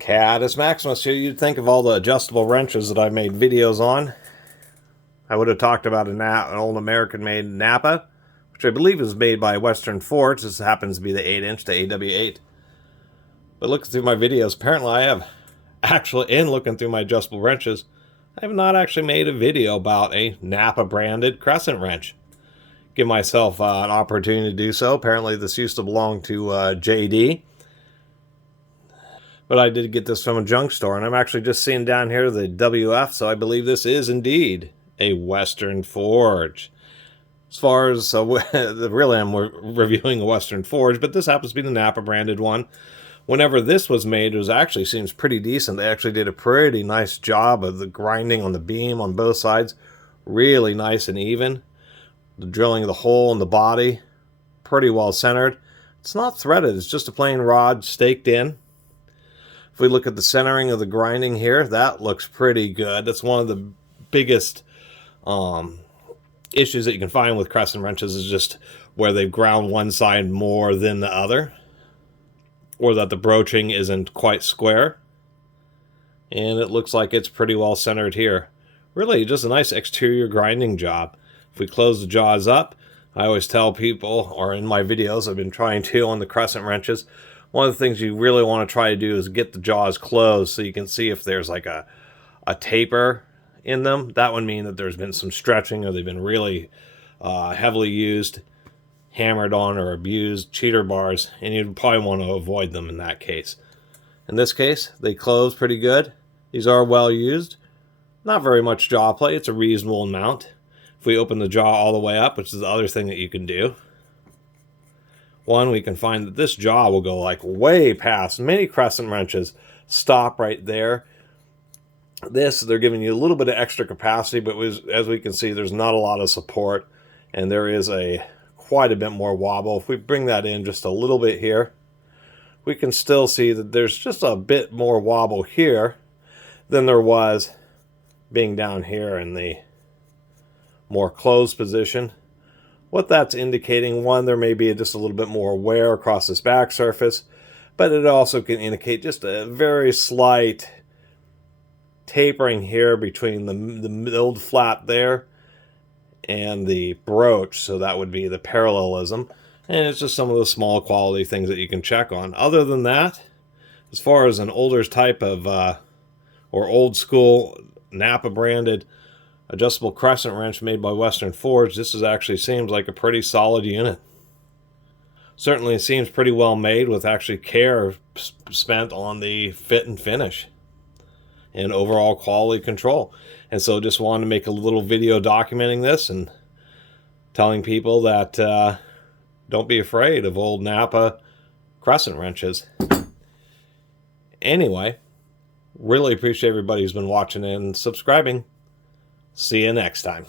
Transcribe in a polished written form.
Catus Maximus here. You'd think of all the adjustable wrenches that I made videos on, I would have talked about an old American-made NAPA, which I believe is made by Western Forge. This happens to be the 8-inch, the AW8. But looking through my videos, apparently I have actually, in looking through my adjustable wrenches, I have not actually made a video about a NAPA-branded crescent wrench. Give myself an opportunity to do so. Apparently this used to belong to JD. But I did get this from a junk store, and I'm actually just seeing down here the WF, so I believe this is indeed a Western Forge. As far as, really I'm reviewing a Western Forge, but this happens to be the NAPA branded one. Whenever this was made, it actually seems pretty decent. They actually did a pretty nice job of the grinding on the beam on both sides. Really nice and even. The drilling of the hole in the body, pretty well centered. It's not threaded, it's just a plain rod staked in. If we look at the centering of the grinding here, that looks pretty good. That's one of the biggest issues that you can find with crescent wrenches, is just where they've ground one side more than the other, or that the broaching isn't quite square. And it looks like it's pretty well centered here. Really just a nice exterior grinding job. If we close the jaws up, I always tell people, or in my videos I've been trying to on the crescent wrenches, one of the things you really want to try to do is get the jaws closed so you can see if there's like a taper in them. That would mean that there's been some stretching, or they've been really heavily used, hammered on, or abused, cheater bars, and you'd probably want to avoid them in that case. In this case, they close pretty good. These are well used. Not very much jaw play. It's a reasonable amount. If we open the jaw all the way up, which is the other thing that you can do, we can find that this jaw will go like way past. Many crescent wrenches stop right there. They're giving you a little bit of extra capacity, but as we can see, there's not a lot of support, and there is quite a bit more wobble. If we bring that in just a little bit here, we can still see that there's just a bit more wobble here than there was being down here in the more closed position. What that's indicating, one, there may be just a little bit more wear across this back surface, but it also can indicate just a very slight tapering here between the milled flat there and the broach, so that would be the parallelism. And it's just some of the small quality things that you can check on. Other than that, as far as an older type of or old school NAPA branded adjustable crescent wrench made by Western Forge, this actually seems like a pretty solid unit. Certainly seems pretty well made, with actually care spent on the fit and finish and overall quality control. And so just wanted to make a little video documenting this and telling people that don't be afraid of old NAPA crescent wrenches. Anyway, really appreciate everybody who's been watching and subscribing. See you next time.